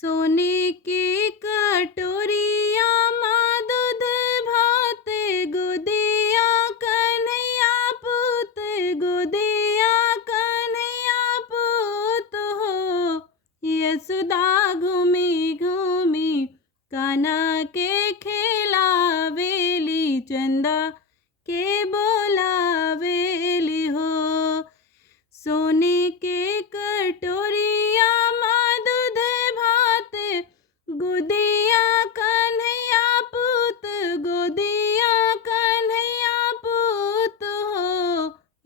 सोने की कटोरिया माँ दूध भात गोदिया कन्हैया पूत गोदिया कन्हैया पूत हो। यशोदा घूमी घूमी कान्हा के खेलावेली चंदा के बोलावेली हो। सोने के कटोरिया माँ दूध भात गोदिया कन्हैया पूत गोदिया कन्हैया पूत हो।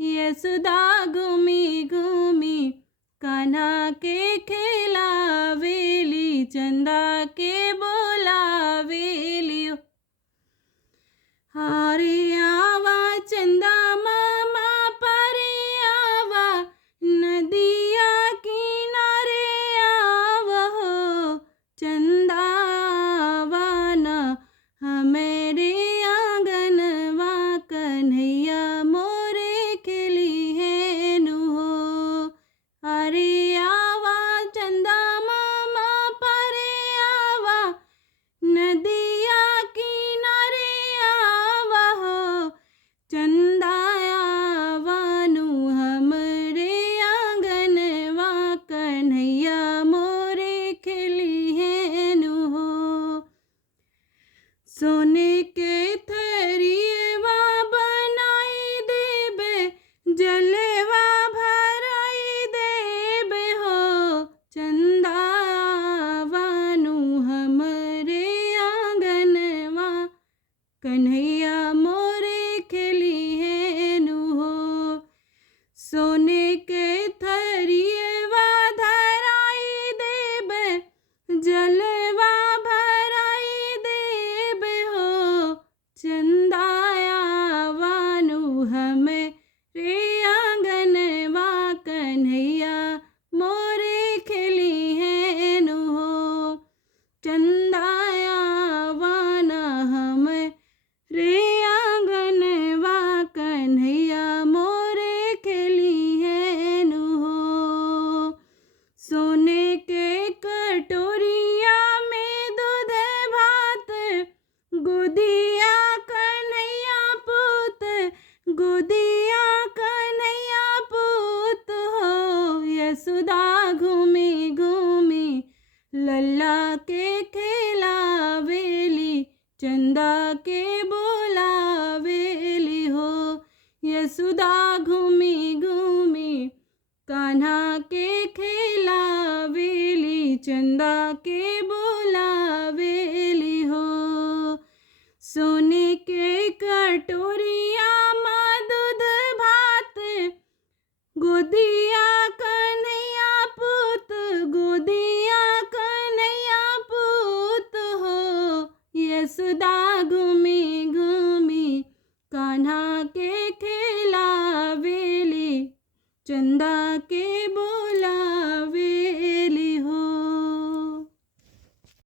यशोदा घूमी घूमी कान्हा के खेलावेली चंदा के बोलावेली हो। हरे आवा चंदा मामा परे आवा नदिया किनारे आवा हो। चंदा आवाना हमारे आंगनवा कन्हैया मोरे खेली है नु हो। अरे आवा चंदा मामा परे आवा नदिया किनारे आवा हो। चंदा आवानु हमरे आंगनवा कन्हैया मोरे खेली है नु हो। सोने के थरियवा बनाई देबे जलवा भराई देबे हो। चंदा आवानु हमरे आंगनवा कन्हैया मोरे खेली है नु हो। सोने के थरियवा धराई देबे जलवा भराई देबे हो। चंदा आवानु हमरे आंगनवा कन्हैया मोरे खेली है नु हो। चंदा आवाना हमरे आंगनवा कन्हैया मोरे खेली है नु हो। सोने के कटोरिया में दूध भात गोदिया कन्हैया पूत गोदिया कन्हैया पूत हो। यशोदा घूमी घूमी लल्ला के खेलावेली चंदा के बोलावेली हो। यशोदा घूमी घूमी कान्हा के खेलावेली चंदा के बोलावेली हो। सोने के कटोरिया माँ दूध भात गोदिया कन्हैया पूत गोदिया कन्हैया पूत हो। यशोदा घूमी घूमी कान्हा के खेलावेली चंदा के